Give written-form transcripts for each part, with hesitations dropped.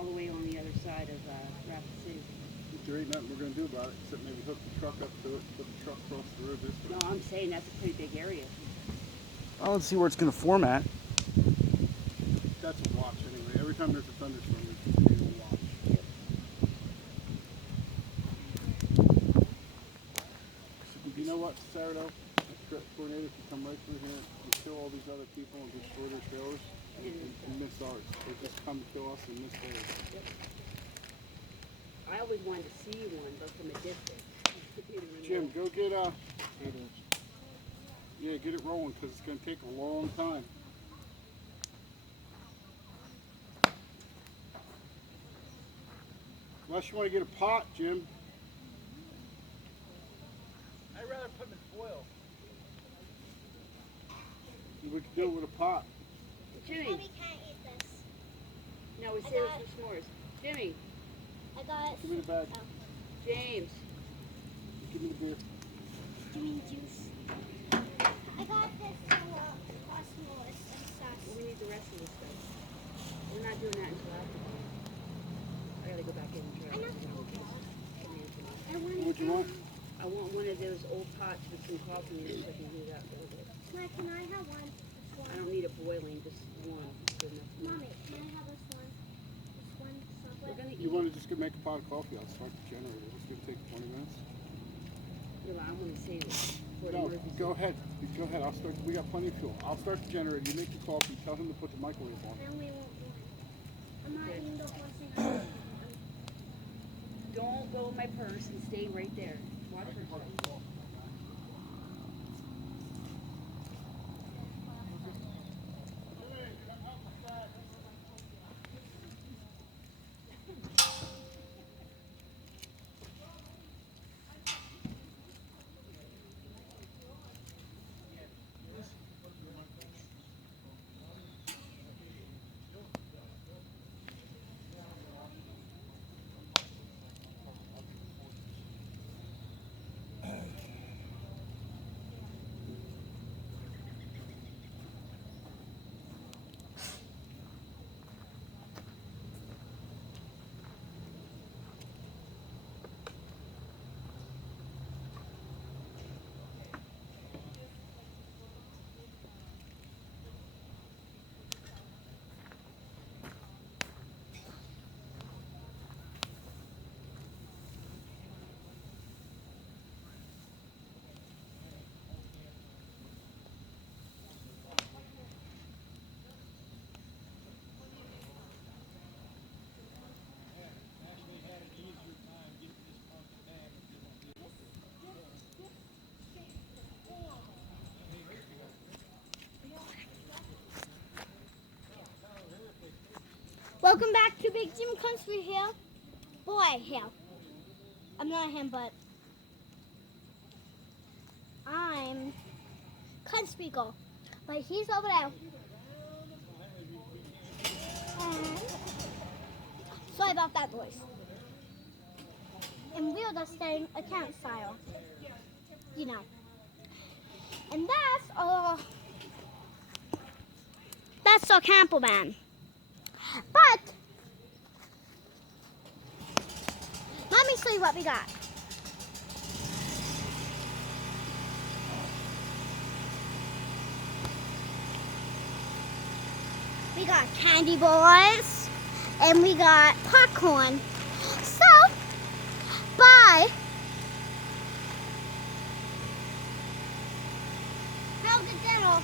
all the way on the other side of Rapid City. There ain't nothing we're going to do about it except maybe hook the truck up to it, put the truck across the road this way. No, I'm saying that's a pretty big area. I don't see where it's going to form at. That's a watch anyway. Every time there's a thunderstorm, there's a continual watch. Yep. You know what, Saturday? A tornado can come right through here and kill all these other people and destroy their trailers and miss ours. They just come to kill us and miss theirs. Yep. I always wanted to see one, but from a distance. Jim, go get yeah, get it rolling because it's going to take a long time. Unless you want to get a pot, Jim. I'd rather put them in foil. We could do it with a pot. Jimmy. Mommy can't eat this. No, we save it for s'mores. Jimmy. I got Give me the bag. James. Give me the beer. Give me juice. I got this s'mores and sauce. Well, we need the rest of this stuff. We're not doing that until after. I gotta go back in and try. I know. I want What do you want? I want one of those old pots with some coffee in it so I can heat it up a little bit. Ma, can I have one? I don't need a boiling, just one. Good enough for me. Mommy, can I have this one? This one We're Subway? gonna eat. You want to just go make a pot of coffee? I'll start the generator. It's going to take 20 minutes. No, I want to save it for an No, emergency. go ahead. Go ahead. I'll start. We got plenty of fuel. I'll start the generator. You make the coffee. Tell him to put the microwave on. I only want one. I'm not Okay. eating the whole thing. Don't go in my purse and stay right there. Watch her. Welcome back to Big Jim Country here. Boy, here. I'm not him, but I'm Country Girl. But he's over there. And sorry about that voice. And we're just staying a campfire. You know. And that's our camperman. But let me show you what we got. We got candy bars and we got popcorn. So, bye. How's the dinner?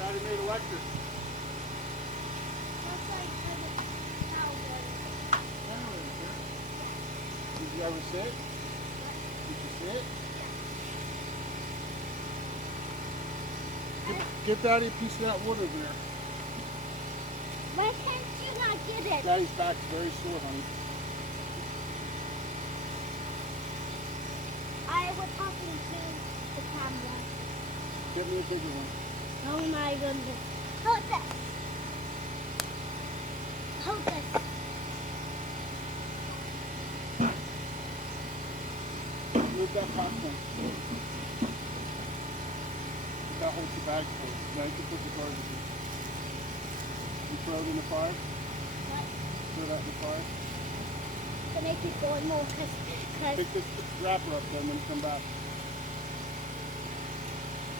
Daddy made electric. Did you ever sit? Did you sit? Get Daddy a piece of that wood over there. Why can't you not get it? head. Daddy's back's very sore, honey. I was talking to the camera. Get me a bigger one. Oh my goodness. Hold this. Hold this. Move that popcorn. That holds your bag full. Now you can put the garbage in. You throw it in the fire? What? Throw that in the fire? To make it go more because Pick this wrapper up then when you come back.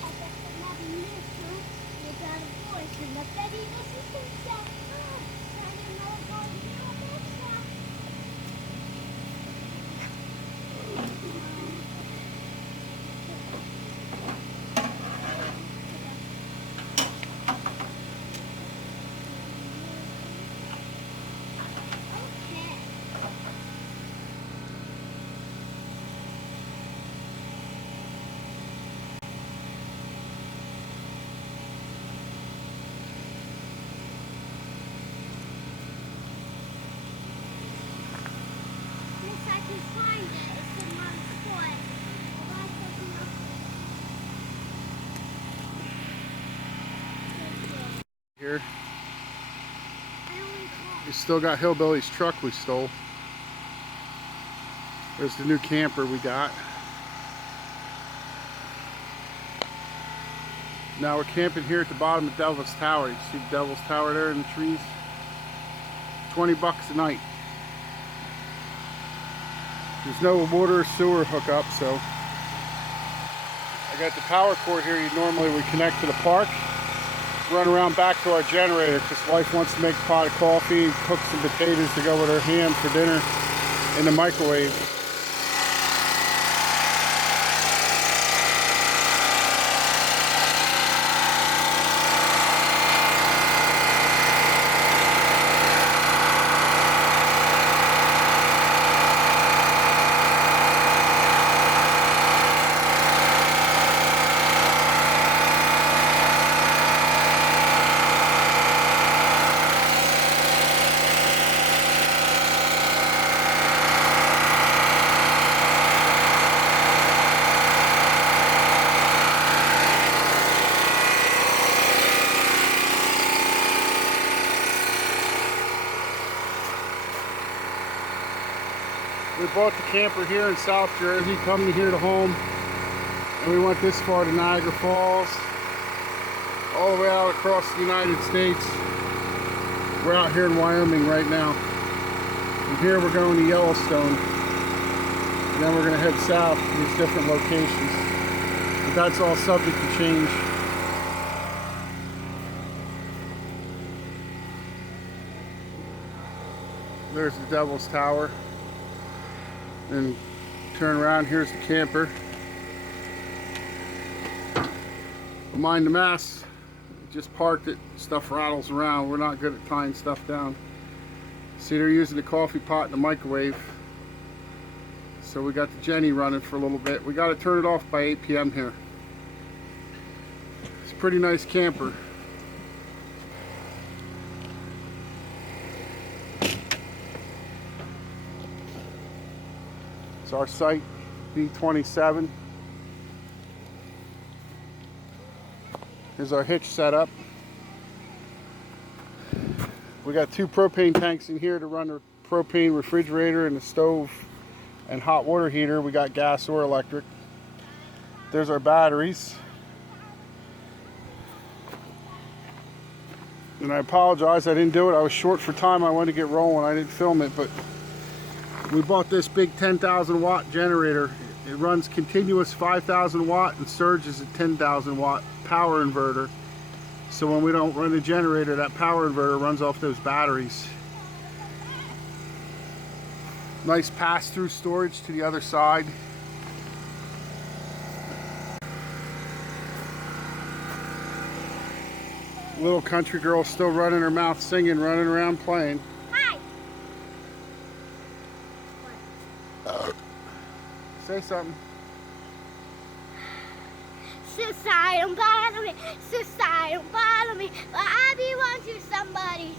I guess I'm not in this, huh? You got a voice and the baby doesn't think so. I don't know about this now. Okay. Yes, I can find it. It's in my toy. Why doesn't it? Here. I only call. We still got Hillbilly's truck we stole. There's the new camper we got. Now we're camping here at the bottom of Devil's Tower. You see the Devil's Tower there in the trees? $20 a night. There's no water or sewer hookup, so I got the power cord here. Normally we connect to the park, run around back to our generator because wife wants to make a pot of coffee and cook some potatoes to go with her ham for dinner in the microwave. We bought the camper here in South Jersey, coming here to home, and we went this far to Niagara Falls, all the way out across the United States. We're out here in Wyoming right now. From here we're going to Yellowstone, and then we're going to head south to these different locations. But that's all subject to change. There's the Devil's Tower. And turn around, here's the camper. Mind the mess, just parked it, stuff rattles around. We're not good at tying stuff down. See, they're using the coffee pot in the microwave. So we got the Jenny running for a little bit. We got to turn it off by 8 p.m. here. It's a pretty nice camper. It's our site, B27. Here's our hitch setup. We got 2 propane tanks in here to run the propane refrigerator and the stove and hot water heater. We got gas or electric. There's our batteries. And I apologize, I didn't do it. I was short for time. I wanted to get rolling. I didn't film it, but we bought this big 10,000 watt generator. It runs continuous 5,000 watt and surges at 10,000 watt power inverter. So when we don't run the generator, that power inverter runs off those batteries. Nice pass-through storage to the other side. Little country girl still running her mouth singing, running around playing. Hi. Say something. Suicide don't bother me. Suicide don't bother me. But I belong to somebody.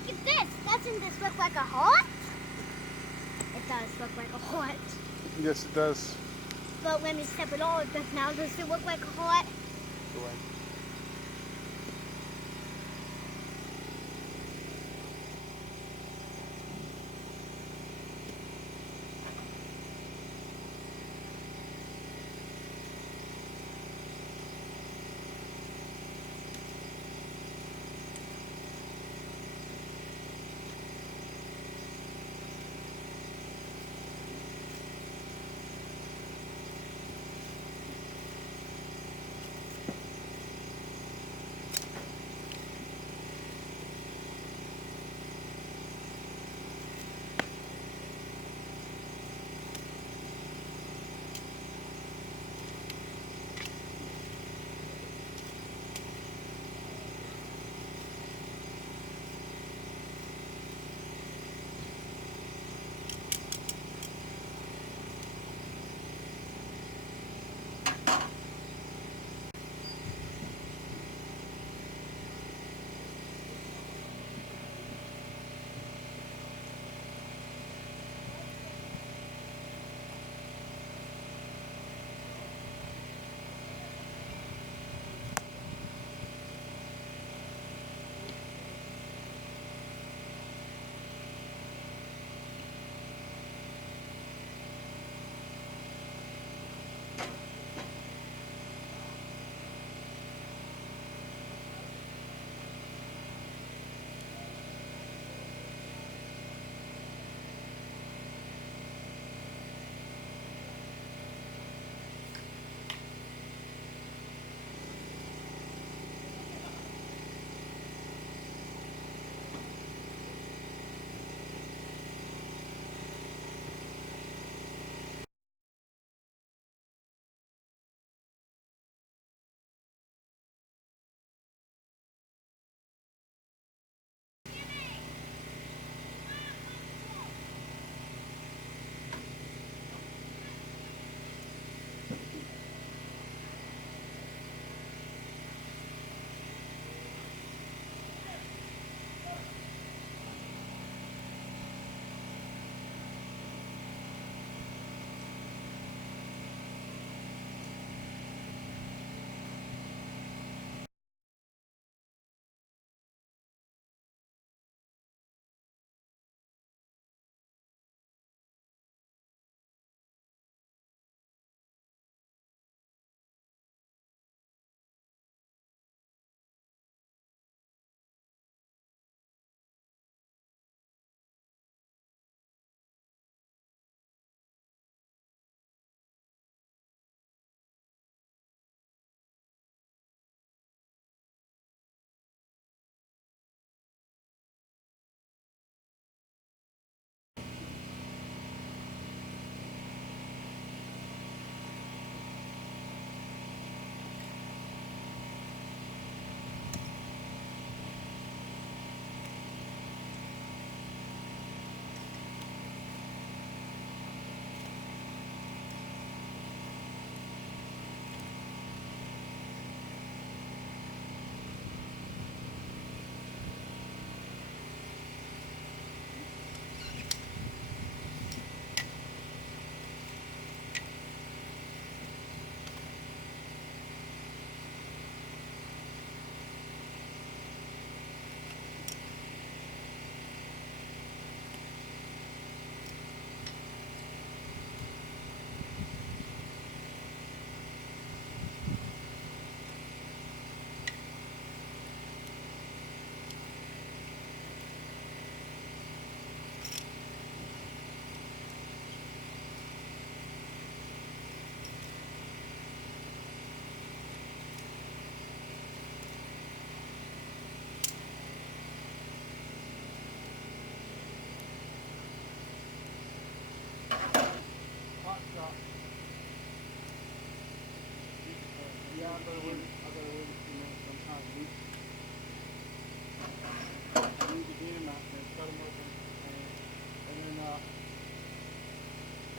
look at this. Doesn't this look like a heart? It does look like a heart. Yes, it does. But when we step it all, now does it look like a heart? Go ahead.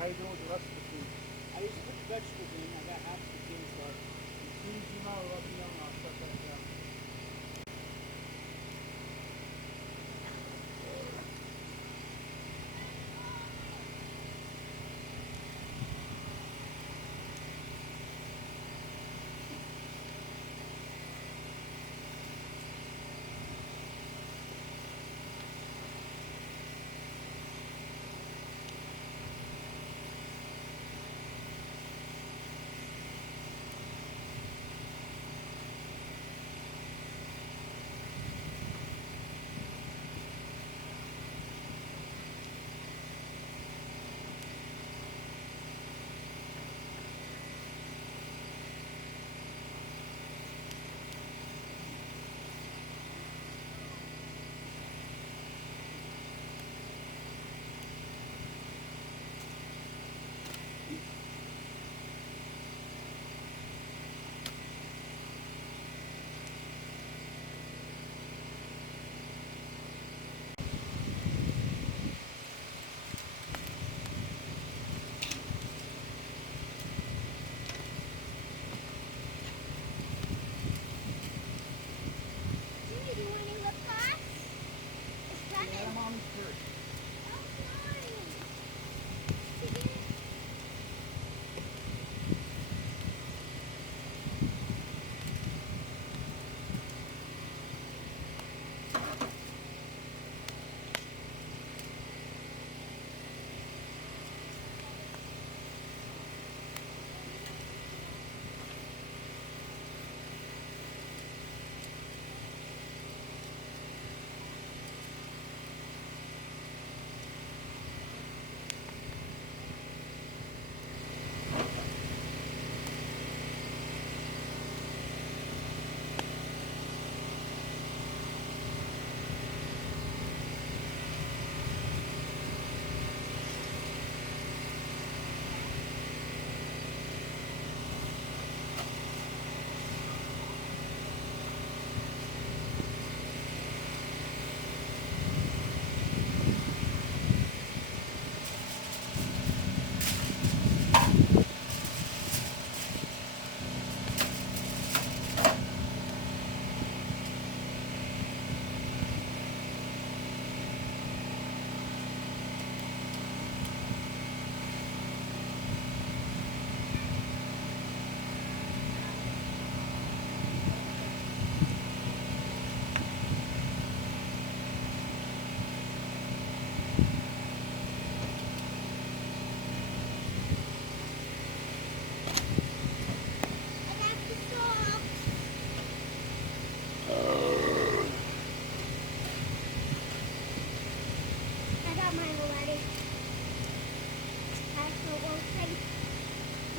How you doing with the rest of the food? I used to put the vegetables in. I got half the can started. As soon as you know, let me know and I'll shut that down.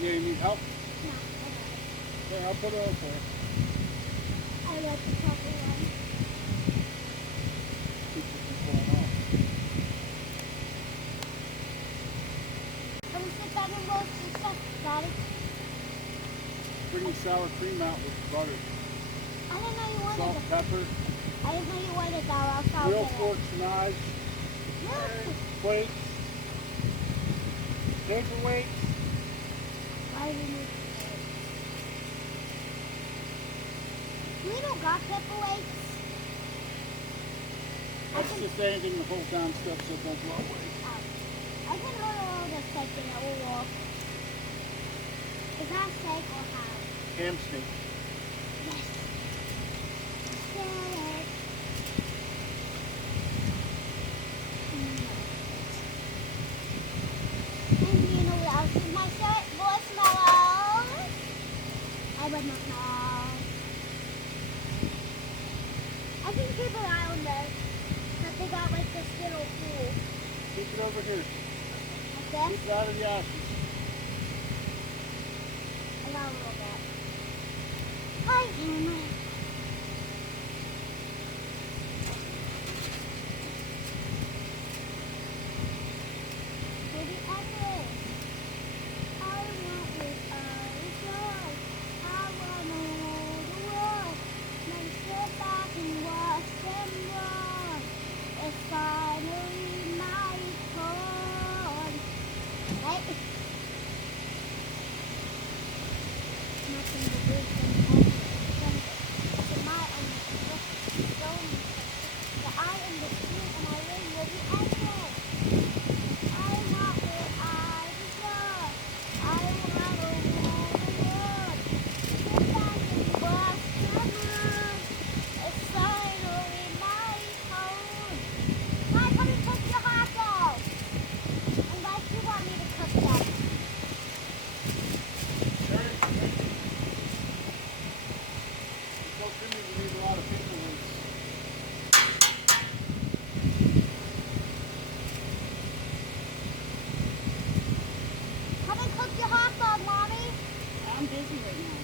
Yeah, you need help? No, I Okay, I'll put it over for you. don't. I like the purple one. Keep it from falling off. Vamos sentar no bolso, Daddy. Bring the sour cream out with butter. I didn't know you wanted Salt, it. pepper, I didn't know you wanted that. I'll real get it. forks, knives, plates, paperweights. Why do you need we don't got paperweights. That's just anything to hold down stuff so it don't blow away. I can hold all the steak and it will walk. Is that steak or how? Ham steak. Yes. Steak. And you know what else is my shirt? Marshmallows. I would not know. I can keep an eye on this. Because they got like this little pool. Keep it over here. Like this. Keep it out of the ashes. I got a little bit. Hi, Emma. Baby Edward. I want with eyes closed. I want to hold the world. Then sit back and watch them run. It's finally my turn. Right? Nothing to lose and to my own stone. The eye and the tree and my ring will be endless. I want what I deserve. I want to rule the world. Sit back and watch them run. It's finally my turn. Hi, come and cook your hot dog. Unless you want me to cook them. So Jimmy, we need a lot of paperweights. Come and cook your hot dog, Mommy. I'm busy right now.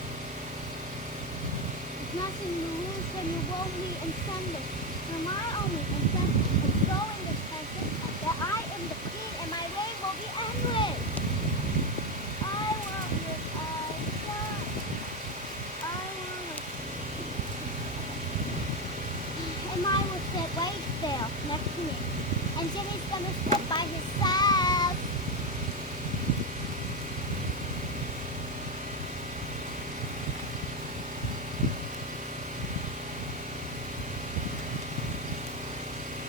There's nothing to lose when you roll me and send it. For my only intent is showing this person that I am the queen and my reign will be endless. I want what I want. I want and I will sit right there next to me. And Jimmy's gonna sit by himself.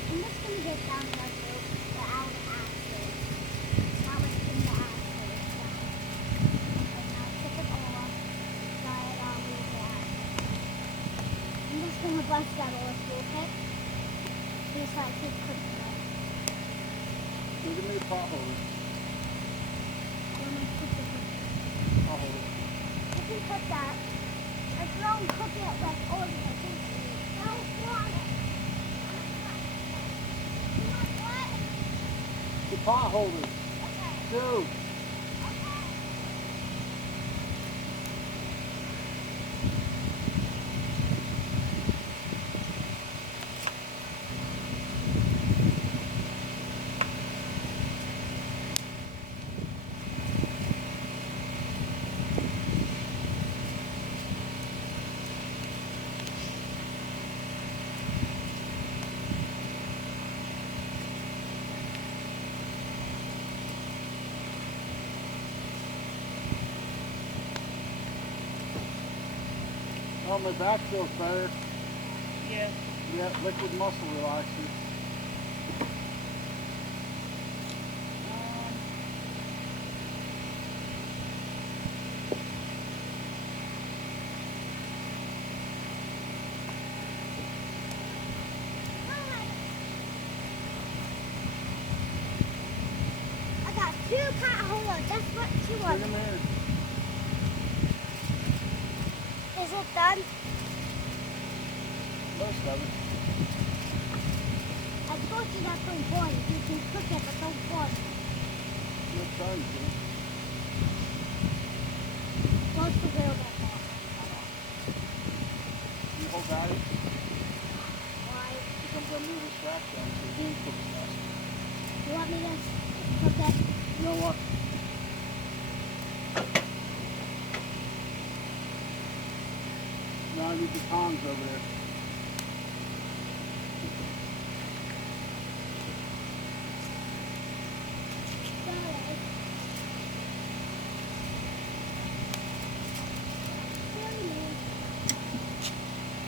I'm just gonna get down to the out acid. Now it's in the acid. And now tip it over. Dry it on with that. I'm just gonna bust that all through, okay? Just so I keep cooking it. Give me the pot holder. I'm gonna cook it. Pot holder. You can cook that. As long as cook it like all of it. Don't want it. You want what? The pot holder. Okay. Two. Okay. Oh, my back feels better. Yeah. Yeah, liquid muscle relaxer. I got 2 pot holders. That's what 2 Bring of them them. here. Is it done? Most of it. I told you that's so important. You can cook it, but don't boil it. Good time, Jimmy. wants to grill that part. You hold that in. Why? Because I'm going to move this rack down so you can cook the rest. You want me to cook that? You know what? Now I need the tongs over there.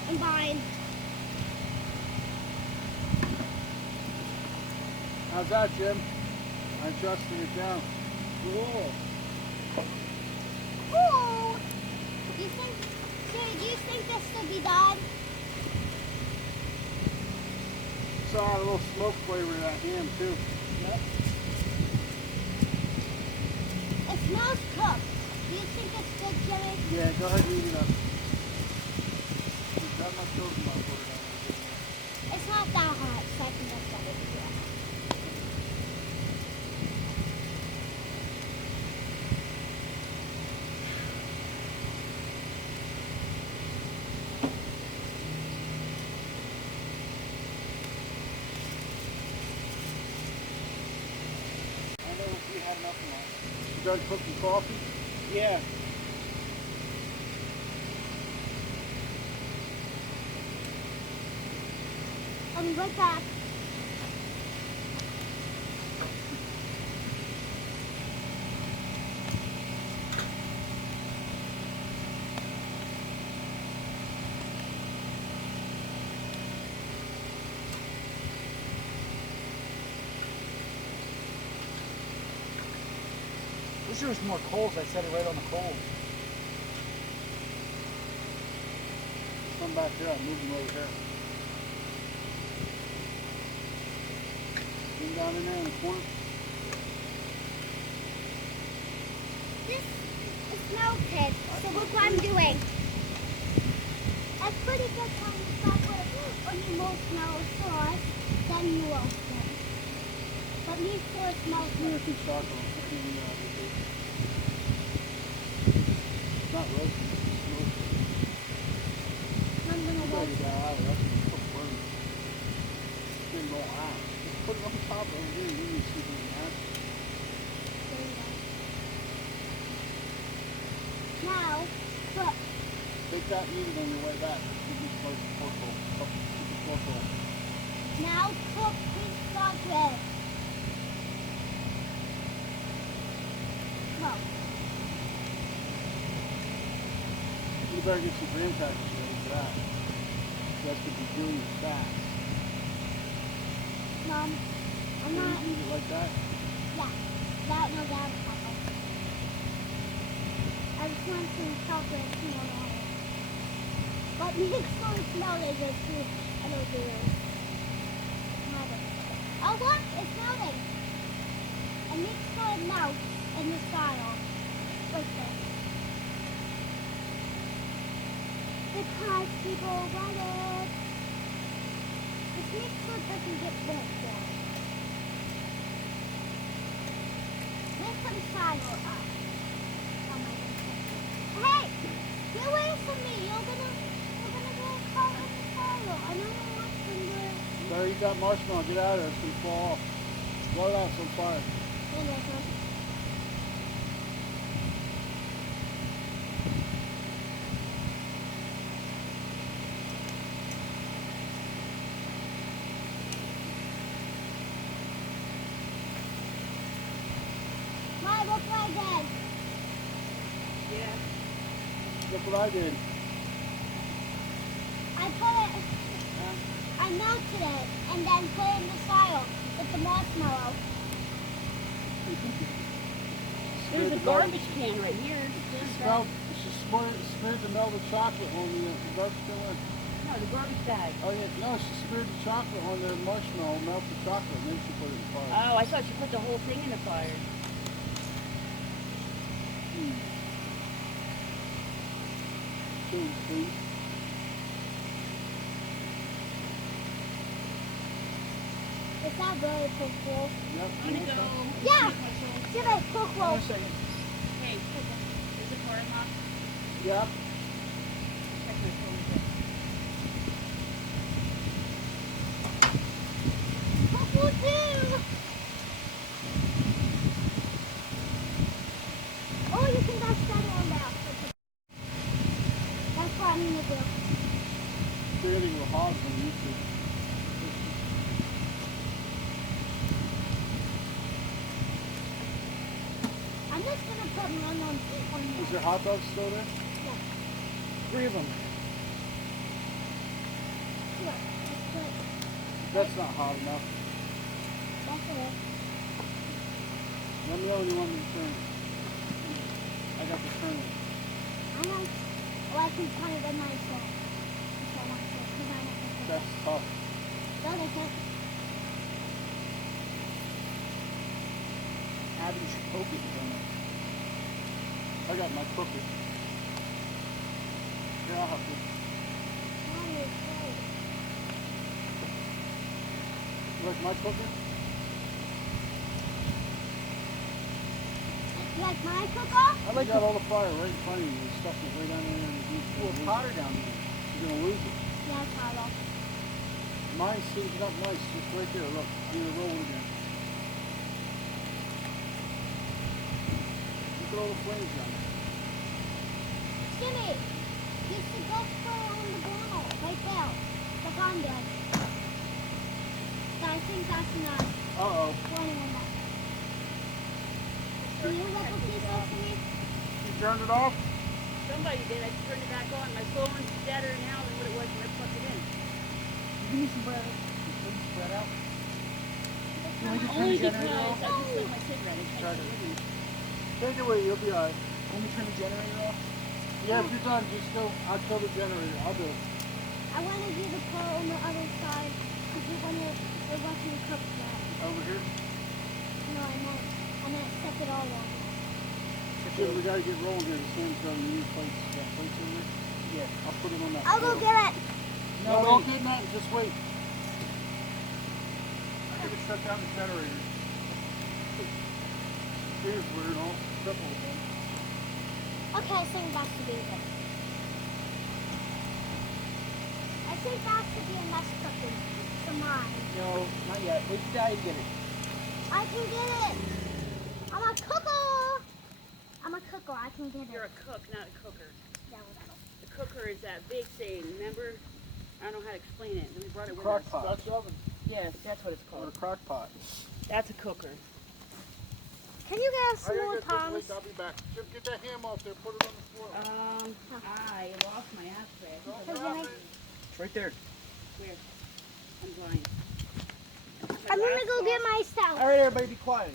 I'm fine. How's that, Jim? I adjusted it down. Cool. Cool. Do you think this will be done? Saw a little smoke flavor to that ham too. Yep. It smells cooked. Do you think it's good, Jimmy? Yeah, go ahead and eat it up. Got my stove in my water down there. It's not that hot, so I can just let it do it. I know if we had enough of that. You done cooking coffee? Yeah. I'll be right back. Wish there was more coals. I set it right on the coals. Come back here, I'll move them over here. Bring down in there in the corner. This is melted, so look what I'm doing. That's pretty good time to start with onion marshmallow sauce, then you roast it. But me first melted. American chocolate. It's not roasted, it's just roasted. I'm gonna Ready roast to get out of it. That's just cooked burn. Didn't roll out. Just put it on top over here. You need to see the hat. it. Now, put Take that and eat it on your way back. Give me close to pork roll. Keep the pork roll. now cook this chocolate. Well, You better get some graham crackers ready for that. That's what you're doing fast. Mom, I'm You not. eat it like that? Yeah, that no that chocolate. I just want some chocolate tomorrow. But me so smell it is too. I don't do it. Oh look, it's melting. And mix so it melts in the style. Like this. Because people want it. This makes sure it doesn't get burnt down. Let's put a silo up. Oh my goodness. Hey! Get away from me! You're gonna go caught in the silo. I don't know what's in there. Better eat that marshmallow. Get out of there. It's going to fall off. Blow it out so fire. In this one. Mom, look what I did. Yeah. Look what I did. I melted it and then put it in the silo with the marshmallow. There's a garbage can right here. Smell, she smeared the melted chocolate on the garbage can. No, the garbage bag. Oh yeah, no, she smeared the chocolate on the marshmallow, melted chocolate, and then she put it in the fire. Oh, I thought you put the whole thing in the fire. See? Is that really cool? Yep. I'm gonna go. Yeah. Take my phone. Give it a cook roll. Hey, is the car hot? Yep. Check my phone quick. Couple two. Oh, you can go settle on that. That's what I'm gonna do. Standing with hogs on YouTube. I'm just gonna put one on Is there. your hot dog still there? Yeah. 3 of them. Look, let's put That's not hot enough. that's it. Let me know when you want me to turn it. I got the turner. I know. Well, I can put it in my soul. If I want to, because I want to put That's tough. it. No, they can't. Abby should poke it and burn it. I got my cooker. Yeah, I'll have to. Now you're afraid. You like my cooker? You like my cooker? I like You got all the fire right in front of you. You're stuck it way down there in the deep. Well, it's hotter down there. You're gonna lose it. Yeah, it's hot off. Mine seems not nice, just right there. Look, I'm gonna roll it again. Look at all the flames down there. Jimmy, you should go for on the bottle, right there. Like I'm doing. So I think that's not Uh-oh. running on that. Can you replicate that for me? You turned it off? Somebody did. I turned it back on. My phone's better now than what it was when I plugged it in. Give me some bread. Some bread out. You want me to turn Only the because generator I off? just smoked my cigarette. I can't get rid of it. Take it away, you'll be alright. Want me to turn the generator off? Yeah, if you're done, just go. I'll kill the generator. I'll do it. I wanted you to put it on the other side because you wanted it wasn't cooked yet. Over here. No, I meant set it all on. Jim, we gotta get rolling here. The Sam's done the new plates. You got plates in there? Yeah. I'll put it on that. I'll go floor. get it. No, don't get that. Just wait. I gotta shut down the generator. Here's weird. All triple. Okay, sing back to be good. I think that should be enough cooking for mine. No, not yet. Wait till Daddy get it. I can get it. I'm a cooker. I'm a cooker. I can get You're it. a cook, not a cooker. Yeah, whatever. The cooker is that big thing, remember? I don't know how to explain it. We brought it with Crock us. pot. Dutch oven Yes, that's what it's or a called. crock pot. That's a cooker. Can you get us I some gotta more get this. tongs? Wait, I'll be back. Jim, get that ham off there. Put it on the floor. I lost my ashtray. Don't Because drop then it. It's right there. Where? I'm blind. I'm gonna go get my stuff. All right, everybody, be quiet.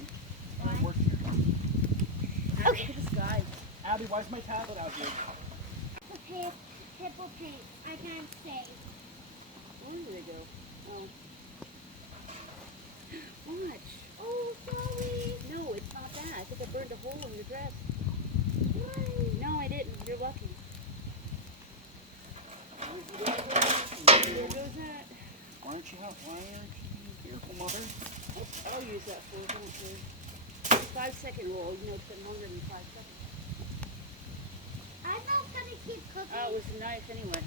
Why? Work here. Okay. Look at the sky. Abby, why's my tablet out here? Hippo paint. I can't say. Where did they go? Oh. Watch. Oh, sorry. No, it's not that. I think I burned a hole in your dress. Why? No, I didn't. You're lucky. There goes that. Why aren't you careful, Mother? I'll use that for a minute. 5-second roll. You know, it's been longer than 5 seconds. I'm not gonna keep cooking. Oh, it was a knife anyway.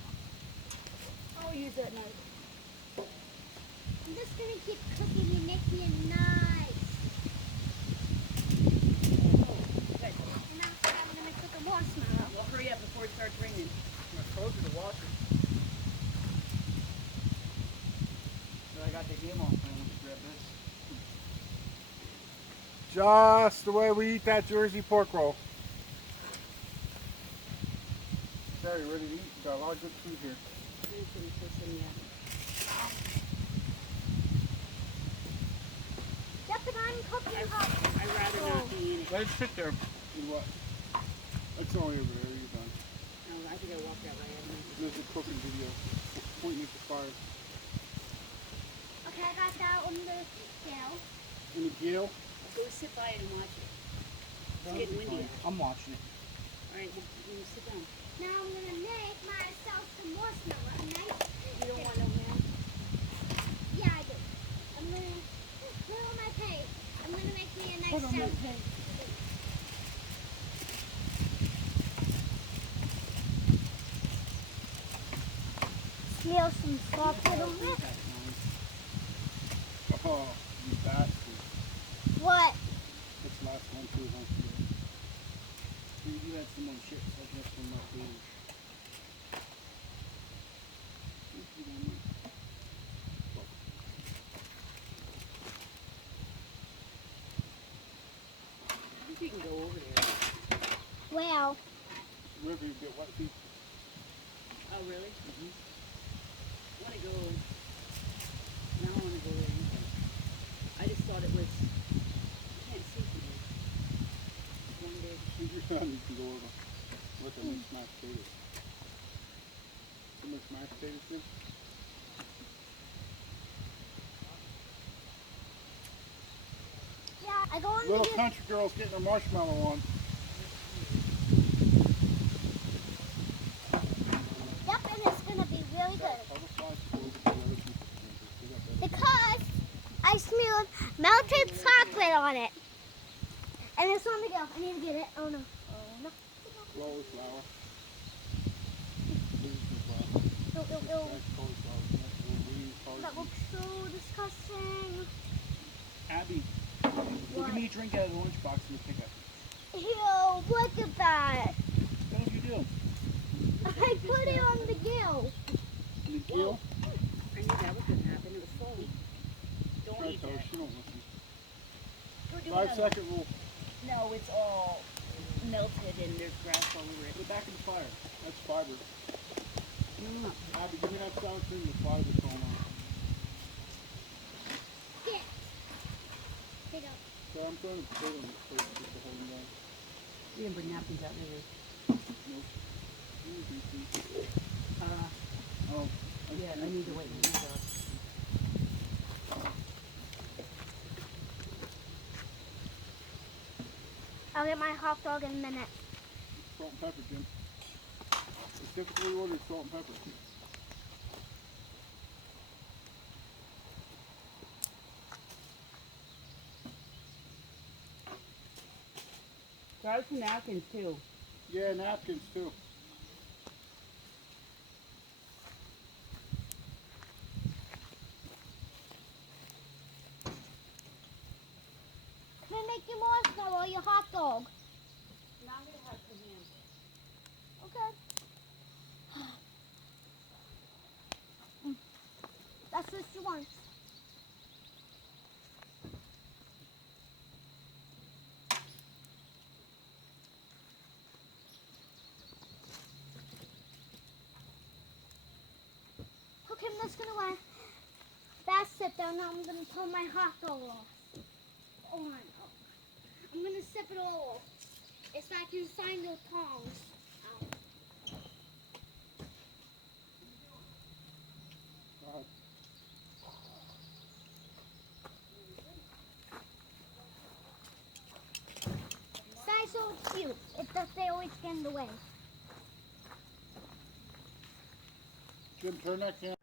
I'll use that knife. I'm just gonna keep cooking and making it nice. Good. And after that, I'm gonna cook a marshmallow. Well, hurry up before it starts raining. I told you to watch it. But I got the ham off now. Let's grab this. Just the way we eat that Jersey pork roll. Sarah, you ready to eat? We got a lot of good food here. I'm gonna finish this in the oven. Yep, and I'm cooking hot. I'd rather not be in it. Let it sit there. And what? That's only over there. You're done. No, I think I walked that way. I don't know. There's a cooking video pointing at the fire. Okay, I got that on the scale. In the gale. Go sit by it and watch it. It's getting windy out. I'm watching it. All right, you sit down. Now I'm gonna make myself some marshmallow. Nice. You don't want no ham? Yeah, I do. I'm gonna put on my plate. I'm gonna make me a nice Put on my salad. smell some chocolate on it. Oh, you bastard. What? This last one too, huh? You had some more shit, so I guess we're not doing. I think you can go over there. Well, River, you get wet feet. Oh, really? I want to go. Now I want to go there anyway. I just thought it was. I can't see from here. One day. Shoot your gun, you can go over. Look at my smashed potatoes. See my smashed potatoes thing? yeah, I go on Little the country girl's getting her marshmallow on. Yep, and it's gonna be really good. Other slices over to the other piece. Because I smelled melted chocolate on it. And it's on the go. I need to get it. Oh no. Oh no. Roll with flour. Ew, ew, ew. That's cauliflower. That's what we use That cauliflower. looks so disgusting. Abby, go give me a drink out of the lunchbox in the pickup. Ew, look at that. What did you do? I put it on the gill. In the gill? I knew that was going to happen. It was full. Don't Try eat to that. she don't listen. Go do 5-second rule. No, it's all melted and there's grass all over it. Put it back in the fire. That's fiber. No. Abby, give me that sour cream with fiber's going on. Get. Pick up. So I'm throwing a potato in this plate just to hold them down. You didn't bring napkins out, did you? Nope. Uh, Oh, yeah, I need to wait my hands off. I'll get my hot dog in a minute. salt and pepper, Jim. Specifically ordered salt and pepper. Grab some napkins too. Yeah, napkins too. Can I make you marshmallow or your hot dog? Now I'm gonna have some ham. Okay. That's what you want. Okay, I'm just gonna let that sit there. Now I'm gonna pull my hot dog off. On. I'm gonna sip it all off. If I can find the tongs. Ow. God. Size so cute. It's just they always get in the way. Jim, turn that can.